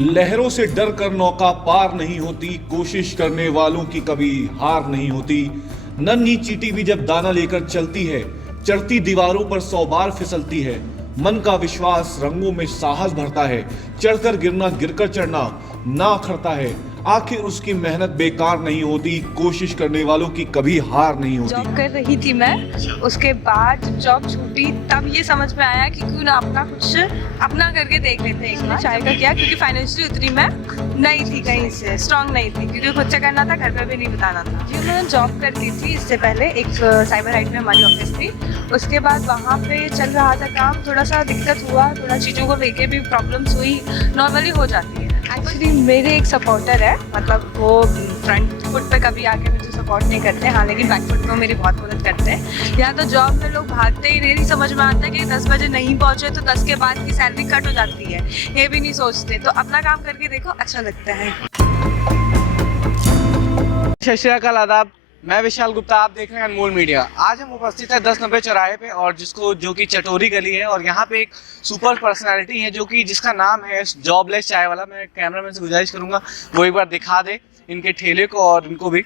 लहरों से डर कर नौका पार नहीं होती, कोशिश करने वालों की कभी हार नहीं होती। नन्ही चींटी भी जब दाना लेकर चलती है, चढ़ती दीवारों पर 100 बार फिसलती है। मन का विश्वास रंगों में साहस भरता है, चढ़कर गिरना गिरकर चढ़ना ना अखरता है। आखिर उसकी मेहनत बेकार नहीं होती, कोशिश करने वालों की कभी हार नहीं होती। जॉब कर रही थी मैं, उसके बाद जब जॉब छूटी तब ये समझ में आया कि क्यों ना अपना कुछ अपना करके देख लेते हैं। मैंने चाय का किया क्योंकि फाइनेंशियली उतनी मैं नहीं थी, कहीं से स्ट्रांग नहीं थी, क्योंकि खुद से करना था, घर पे भी नहीं बताना था। जी मैं जॉब करती थी इससे पहले, एक साइबर हाइट में हमारी ऑफिस थी। उसके बाद वहाँ पे चल रहा था काम, थोड़ा सा दिक्कत हुआ, थोड़ा चीज़ों को लेके भी प्रॉब्लम्स हुई, नॉर्मली हो जाती है। एक्चुअली मेरे एक सपोर्टर है, मतलब वो फ्रंट फुट पे कभी आके मुझे सपोर्ट नहीं करते, हाँ, लेकिन बैक फुट पे मेरी बहुत मदद करते हैं। या तो जॉब में लोग भागते ही नहीं समझ में आता है कि 10 बजे नहीं पहुंचे तो 10 के बाद की सैलरी कट हो जाती है, ये भी नहीं सोचते। तो अपना काम करके देखो, अच्छा लगता है। सत श्री अकाल, आदाब। मैं विशाल गुप्ता, आप देख रहे हैं अनमोल मीडिया। आज हम उपस्थित है 1090 चौराहे पे, और जो कि चटोरी गली है, और यहाँ पे एक सुपर पर्सनालिटी है जिसका नाम है जॉबलेस चाय वाला। मैं कैमरामैन से गुजारिश करूंगा वो एक बार दिखा दे इनके ठेले को और इनको भी,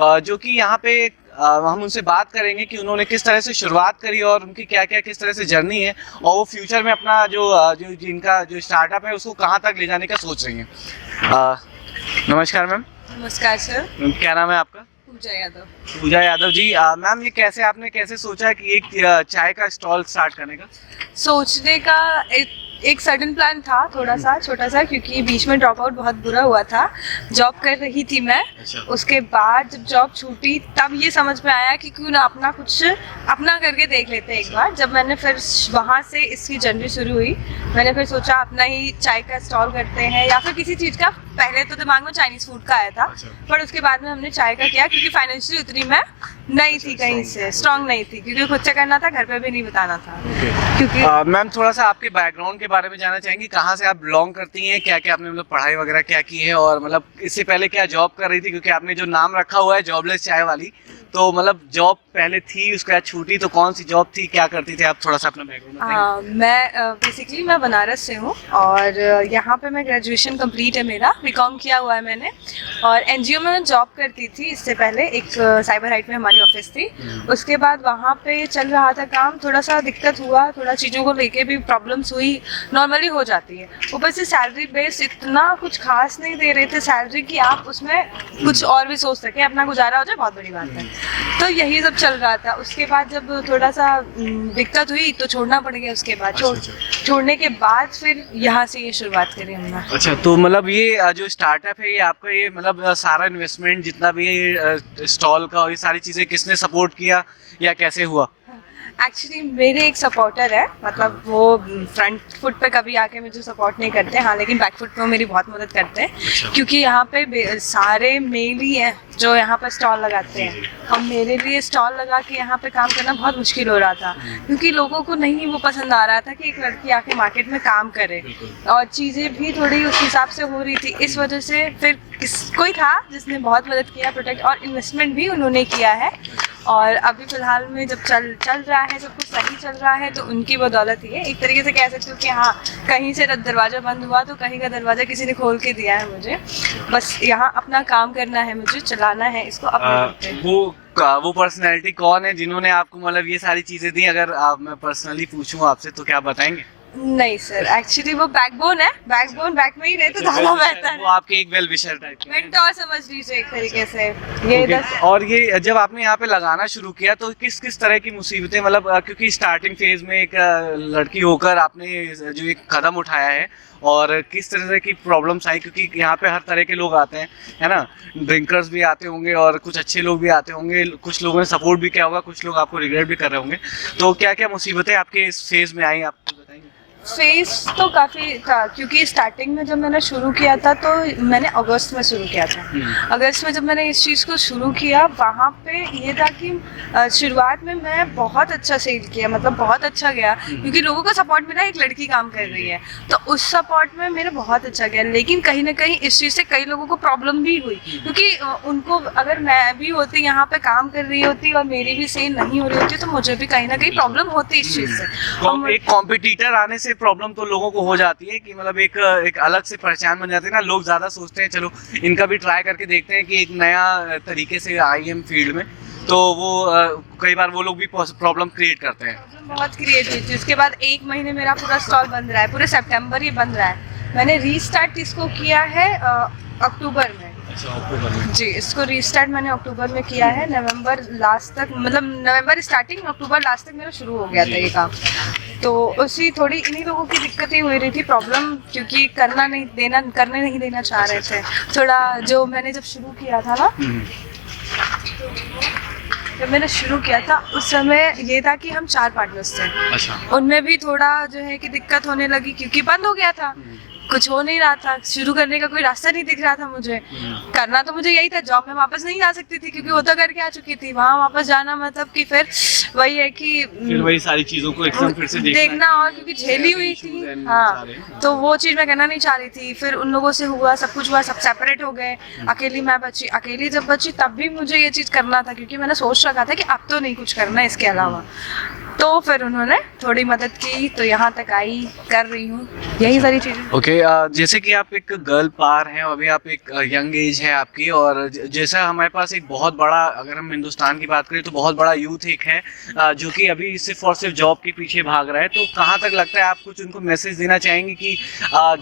जो कि यहाँ पे हम उनसे बात करेंगे कि उन्होंने किस तरह से शुरुआत करी और उनकी किस तरह से जर्नी है, और वो फ्यूचर में अपना जिनका जो स्टार्टअप है उसको कहाँ तक ले जाने का सोच रही हैं। नमस्कार मैम। नमस्कार सर। क्या नाम है आपका? पूजा यादव। पूजा यादव जी। मैम, ये आपने कैसे सोचा कि एक चाय का स्टॉल स्टार्ट करने का? सोचने का एक सडन प्लान था, थोड़ा सा छोटा सा, क्योंकि बीच में ड्रॉप आउट बहुत बुरा हुआ था। जॉब कर रही थी मैं। अच्छा। उसके बाद जब जॉब छूटी तब ये समझ में आया कि क्यों ना अपना कुछ अपना करके देख लेते हैं एक बार। जब मैंने फिर वहाँ से इसकी जर्नी शुरू हुई, मैंने फिर सोचा अपना ही चाय का स्टॉल करते हैं या फिर किसी चीज़ का। पहले तो दिमाग में चाइनीज फूड का आया था। अच्छा। पर उसके बाद में हमने चाय का किया, क्योंकि फाइनेंशियली उतनी मैं नहीं थी, कहीं से स्ट्रांग नहीं थी, क्योंकि खुद से करना था, घर पे भी नहीं बताना था। क्योंकि मैम, थोड़ा सा आपके बैकग्राउंड के बारे में जानना चाहेंगे। कहाँ से आप बिलोंग करती हैं, क्या आपने मतलब पढ़ाई वगैरह क्या की है, और मतलब इससे पहले क्या जॉब कर रही थी? क्योंकि आपने जो नाम रखा हुआ है जॉबलेस चाय वाली, तो मतलब जॉब पहले थी, उसके बाद छूटी, तो कौन सी जॉब थी, क्या करती थी आप? थोड़ा सा अपना बैकग्राउंड बताएंगे। मैं बेसिकली मैं बनारस से हूँ, और यहाँ पे मैं ग्रेजुएशन कंप्लीट है मेरा, बीकॉम किया हुआ है मैंने। और एनजीओ में मैं जॉब करती थी इससे पहले, एक साइबर हाइट में हमारी ऑफिस थी। उसके बाद वहाँ पे चल रहा था काम, थोड़ा सा दिक्कत हुआ, थोड़ा चीज़ों को लेके भी प्रॉब्लम्स हुई, नॉर्मली हो जाती है। ऊपर से सैलरी बेस इतना कुछ खास नहीं दे रहे थे सैलरी की, आप उसमें कुछ और भी सोच सकें, अपना गुजारा हो जाए, बहुत बड़ी बात है। तो यही सब चल रहा था। उसके बाद जब थोड़ा सा दिक्कत हुई तो छोड़ना पड़ गया। उसके बाद छोड़ने के बाद फिर यहाँ से ये शुरुआत करी हमने। अच्छा, तो मतलब ये जो स्टार्टअप है, ये आपका ये मतलब सारा इन्वेस्टमेंट जितना भी है स्टॉल का और ये सारी चीज़ें किसने सपोर्ट किया या कैसे हुआ? एक्चुअली मेरे एक सपोर्टर है, मतलब वो फ्रंट फुट पे कभी आके मुझे सपोर्ट नहीं करते, हाँ, लेकिन बैक फुट पे वो मेरी बहुत मदद करते हैं। अच्छा। क्योंकि यहाँ पे सारे मेल ही हैं जो यहाँ पर स्टॉल लगाते हैं, और मेरे लिए स्टॉल लगा के यहाँ पे काम करना बहुत मुश्किल हो रहा था, क्योंकि लोगों को नहीं वो पसंद आ रहा था कि एक लड़की आके मार्केट में काम करे, और चीज़ें भी थोड़ी उस हिसाब से हो रही थी। इस वजह से फिर कोई था जिसने बहुत मदद किया, प्रोटेक्ट और इन्वेस्टमेंट भी उन्होंने किया है। और अभी फिलहाल में जब चल रहा है, सब कुछ सही चल रहा है, तो उनकी बदौलत ही है। एक तरीके से कह सकते हो कि हाँ, कहीं से दरवाज़ा बंद हुआ तो कहीं का दरवाज़ा किसी ने खोल के दिया है मुझे। बस यहाँ अपना काम करना है, मुझे चलाना है इसको अपने। वो पर्सनैलिटी कौन है जिन्होंने आपको मतलब ये सारी चीज़ें दी? अगर मैं पर्सनली पूछूं आपसे तो क्या बताएंगे? नहीं सर, एक्चुअली वो बैकबोन है, बैकबोन बैक में ही रहे तो ज़्यादा बेहतर वो है। आपके एक वेल विशर टाइप के हैं। मेंटोर समझ लीजिए एक तरीके से ये। Okay. और ये जब आपने यहाँ पे लगाना शुरू किया तो किस तरह की मुसीबतें, मतलब क्योंकि स्टार्टिंग फेज में एक लड़की होकर आपने जो एक कदम उठाया है, और किस तरह की प्रॉब्लम्स आई? क्योंकि यहाँ पे हर तरह के लोग आते हैं, है ना, ड्रिंकर्स भी आते होंगे और कुछ अच्छे लोग भी आते होंगे, कुछ लोगों ने सपोर्ट भी किया होगा, कुछ लोग आपको रिग्रेट भी कर रहे होंगे। तो क्या क्या मुसीबतें आपके इस फेज में आई, आपको बताएंगे? फेस तो काफ़ी था, क्योंकि स्टार्टिंग में जब मैंने शुरू किया था तो मैंने अगस्त में शुरू किया था। अगस्त में जब मैंने इस चीज़ को शुरू किया, वहाँ पे ये था कि शुरुआत में मैं बहुत अच्छा सेल किया, मतलब बहुत अच्छा गया, क्योंकि लोगों का सपोर्ट मिला, एक लड़की काम कर रही है तो उस सपोर्ट में मेरा बहुत अच्छा गया। लेकिन कहीं ना कहीं इस चीज़ से कई लोगों को प्रॉब्लम भी हुई, क्योंकि उनको, अगर मैं भी होती यहाँ पे काम कर रही होती और मेरी भी सेल नहीं हो रही होती तो मुझे भी कहीं ना कहीं प्रॉब्लम होती इस चीज़ से। एक कॉम्पिटिटर आने से ऐसे प्रॉब्लम तो लोगों को हो जाती है कि मतलब एक अलग से पहचान बन जाती है ना, लोग ज़्यादा सोचते हैं चलो इनका भी ट्राई करके देखते हैं कि एक नया तरीके से आई एम फील्ड में, तो वो कई बार वो लोग भी प्रॉब्लम क्रिएट करते हैं। प्रॉब्लम बहुत क्रिएट हुई थी। उसके बाद 1 महीने मेरा पूरा स्टॉल बंद रहा है, पूरे सितंबर ही बंद रहा है। मैंने रीस्टार्ट इसको किया है अक्टूबर में। अच्छा, अक्टूबर में? जी, इसको रीस्टार्ट मैंने अक्टूबर में किया है। नवंबर लास्ट तक, मतलब नवंबर स्टार्टिंग, अक्टूबर लास्ट तक मेरा शुरू हो गया था ये काम। तो उसी थोड़ी इन्हीं लोगों की दिक्कतें हुई रही थी, प्रॉब्लम, क्योंकि करने नहीं देना चाह रहे थे। थोड़ा जो मैंने जब शुरू किया था ना, जब मैंने शुरू किया था उस समय ये था कि हम 4 पार्टनर्स थे। अच्छा। उनमें भी थोड़ा जो है कि दिक्कत होने लगी, क्योंकि बंद हो गया था, कुछ हो नहीं रहा था, शुरू करने का कोई रास्ता नहीं दिख रहा था मुझे। करना तो मुझे यही था, जॉब में वापस नहीं जा सकती थी क्योंकि वो तो करके आ चुकी थी। वहाँ वापस जाना मतलब कि फिर वही है कि फिर वही सारी चीजों को एकदम फिर से देखना, और क्योंकि झेली हुई थी। हाँ, तो वो चीज़ मैं करना नहीं चाह रही थी। फिर उन लोगों से हुआ, सब कुछ हुआ, सब सेपरेट हो गए, अकेली मैं बची। अकेली जब बची तब भी मुझे ये चीज़ करना था, क्योंकि मैंने सोच रखा था कि अब तो नहीं कुछ करना है इसके अलावा। तो फिर उन्होंने थोड़ी मदद की, तो यहाँ तक आई, कर रही हूँ यही सारी चीज़ें। ओके, जैसे कि आप एक गर्ल पार हैं, अभी आप एक यंग एज है आपकी, और जैसा हमारे पास एक बहुत बड़ा, अगर हम हिंदुस्तान की बात करें तो बहुत बड़ा यूथ एक है जो कि अभी सिर्फ और सिर्फ जॉब के पीछे भाग रहा है, तो कहाँ तक लगता है आप कुछ उनको मैसेज देना चाहेंगे कि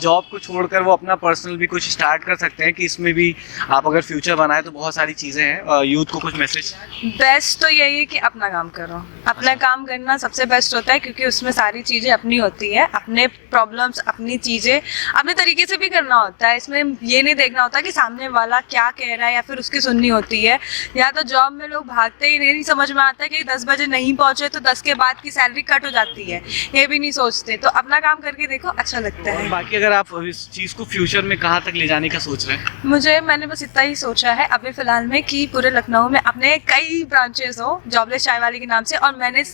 जॉब को छोड़कर वो अपना पर्सनल भी कुछ स्टार्ट कर सकते हैं, कि इसमें भी आप अगर फ्यूचर बनाए तो बहुत सारी चीज़ें हैं, यूथ को कुछ मैसेज? बेस्ट तो यही है कि अपना काम करो, अपना काम करना सबसे बेस्ट होता है, क्योंकि उसमें सारी चीज़ें अपनी होती है, अपने प्रॉब्लम्स, अपनी चीज़ें अपने तरीके से भी करना होता है। इसमें ये नहीं देखना होता कि सामने वाला क्या कह रहा है या फिर उसकी सुननी होती है। या तो जॉब में लोग भागते ही नहीं समझ में आता है कि 10 बजे नहीं पहुंचे तो 10 के बाद की सैलरी कट हो जाती है, ये भी नहीं सोचते। तो अपना काम करके देखो, अच्छा लगता है। बाकी अगर आप इस चीज़ को फ्यूचर में कहाँ तक ले जाने का सोच रहे हैं? मैंने बस इतना ही सोचा है अभी फिलहाल में कि पूरे लखनऊ में अपने कई ब्रांचेस हो जॉबलेस चाय वाली के नाम से। और मैंने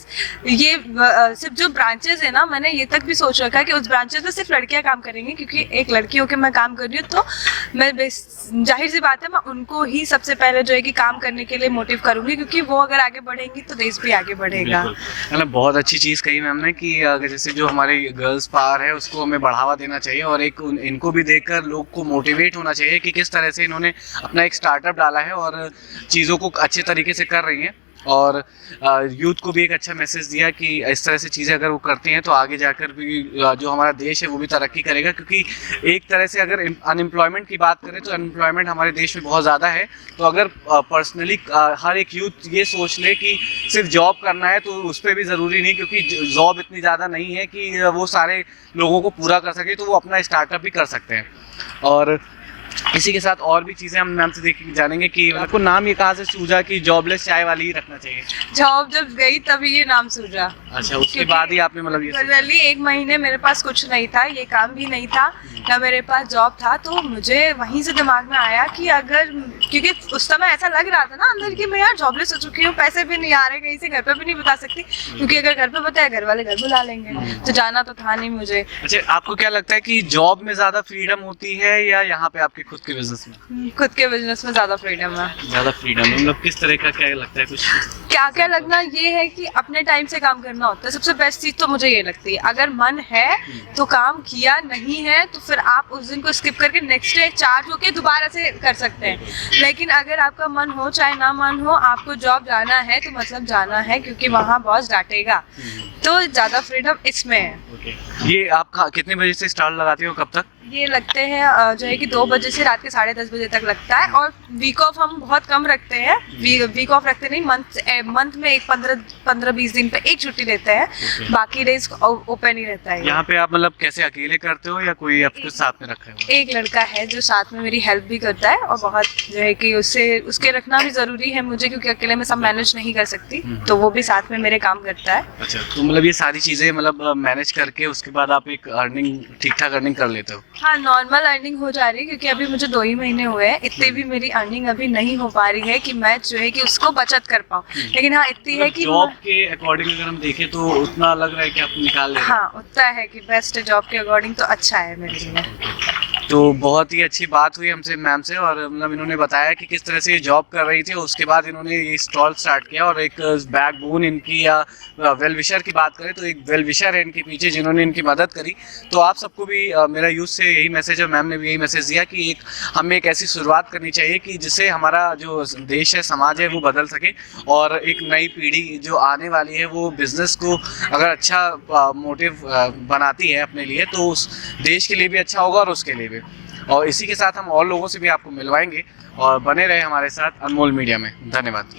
ये सिर्फ जो ब्रांचेस है ना, मैंने ये तक भी सोच रखा है कि उस ब्रांचेस में सिर्फ लड़कियां काम करेंगी, क्योंकि एक लड़की होकर मैं काम कर रही हूँ। तो मैं जाहिर सी बात है, मैं उनको ही सबसे पहले जो है कि काम करने के लिए मोटिव करूंगी, क्योंकि वो अगर आगे बढ़ेंगी तो देश भी आगे बढ़ेगा। मतलब बहुत अच्छी चीज़ कही मैम ने कि जैसे जो हमारी गर्ल्स पावर है उसको हमें बढ़ावा देना चाहिए, और एक इनको भी देखकर लोग को मोटिवेट होना चाहिए कि किस तरह से इन्होंने अपना एक स्टार्टअप डाला है और चीज़ों को अच्छे तरीके से कर रही हैं, और यूथ को भी एक अच्छा मैसेज दिया कि इस तरह से चीज़ें अगर वो करती हैं तो आगे जाकर भी जो हमारा देश है वो भी तरक्की करेगा। क्योंकि एक तरह से अगर अनएम्प्लॉयमेंट की बात करें तो अनएम्प्लॉयमेंट हमारे देश में बहुत ज़्यादा है। तो अगर पर्सनली हर एक यूथ ये सोच ले कि सिर्फ जॉब करना है तो उस पर भी ज़रूरी नहीं, क्योंकि जॉब इतनी ज़्यादा नहीं है कि वो सारे लोगों को पूरा कर सके, तो वो अपना स्टार्टअप भी कर सकते हैं। और इसी के साथ और भी चीज़ें हम मैम से जानेंगे कि आपको नाम ये कहाँ से सूझा कि जॉबलेस चाय वाली ही रखना चाहिए? जॉब जब गई तभी ये नाम सूझा। अच्छा, उसके बाद ही आपने मतलब ये रियली 1 महीने मेरे पास कुछ नहीं था, ये काम भी नहीं था ना मेरे पास जॉब था। तो मुझे वहीं से दिमाग में आया कि अगर, क्योंकि उस समय ऐसा लग रहा था ना अंदर कि मैं यार जॉबलेस हो चुकी हूँ, पैसे भी नहीं आ रहे, कहीं से घर पे भी नहीं बता सकती, क्योंकि अगर घर पे बताया घर वाले घर बुला लेंगे, तो जाना तो था नहीं मुझे। अच्छा, आपको क्या लगता है कि जॉब में ज़्यादा फ्रीडम होती है या यहाँ पे आपके खुद के बिजनेस में? खुद के बिजनेस में ज़्यादा फ्रीडम है। ज़्यादा फ्रीडम मतलब किस तरह का, क्या लगता है कुछ? क्या लगना ये है कि अपने टाइम से काम करना होता है। सबसे बेस्ट चीज़ तो मुझे ये लगती है, अगर मन है तो काम किया, नहीं है तो फिर आप उस दिन को स्किप करके नेक्स्ट डे चार्ज होके दोबारा से कर सकते हैं। लेकिन अगर आपका मन हो चाहे ना मन हो, आपको जॉब जाना है तो मतलब जाना है, क्योंकि वहाँ बॉस डांटेगा। तो ज़्यादा फ्रीडम इसमें है। ये आप कितने बजे से स्टार्ट लगाते हो, कब तक? ये लगते हैं जो है कि 2 बजे से रात के 10:30 बजे तक लगता है। और वीक ऑफ हम बहुत कम रखते हैं, वीक ऑफ रखते नहीं, मंथ में एक 15-20 दिन पे एक छुट्टी लेते हैं, बाकी डेज ओपन ही रहता है। यहाँ पे आप मतलब कैसे अकेले करते हो या कोई आपके साथ में रखा है? एक लड़का है जो साथ में मेरी हेल्प भी करता है, और बहुत जो है कि उसके रखना भी जरूरी है मुझे, क्योंकि अकेले में सब मैनेज नहीं कर सकती, तो वो भी साथ में मेरे काम करता है। अच्छा, तो मतलब ये सारी चीजें मतलब मैनेज करके उसके बाद आप एक अर्निंग, ठीक ठाक अर्निंग कर लेते हो? हाँ, नॉर्मल अर्निंग हो जा रही है, क्योंकि अभी मुझे 2 ही महीने हुए हैं। इतनी भी मेरी अर्निंग अभी नहीं हो पा रही है कि मैं जो है कि उसको बचत कर पाऊँ। लेकिन हाँ, इतनी है कि जॉब के अकॉर्डिंग अगर हम देखें तो उतना लग रहा है कि आप निकाल ले रहे हैं। हाँ, उतना है कि बेस्ट जॉब के अकॉर्डिंग तो अच्छा है मेरे लिए। तो बहुत ही अच्छी बात हुई हमसे मैम से, और मतलब इन्होंने बताया कि किस तरह से ये जॉब कर रही थी, उसके बाद इन्होंने ये स्टॉल स्टार्ट किया। और एक बैकबोन इनकी या वेल विशर की बात करें तो एक वेल विशर है इनके पीछे जिन्होंने इनकी मदद करी। तो आप सबको भी मेरा यूथ से यही मैसेज है, मैम ने भी यही मैसेज दिया कि हमें एक ऐसी शुरुआत करनी चाहिए कि जिससे हमारा जो देश है, समाज है, वो बदल सके, और एक नई पीढ़ी जो आने वाली है वो बिज़नेस को अगर अच्छा मोटिव बनाती है अपने लिए, तो उस देश के लिए भी अच्छा होगा और उसके लिए भी। और इसी के साथ हम और लोगों से भी आपको मिलवाएंगे, और बने रहे हमारे साथ अनमोल मीडिया में। धन्यवाद।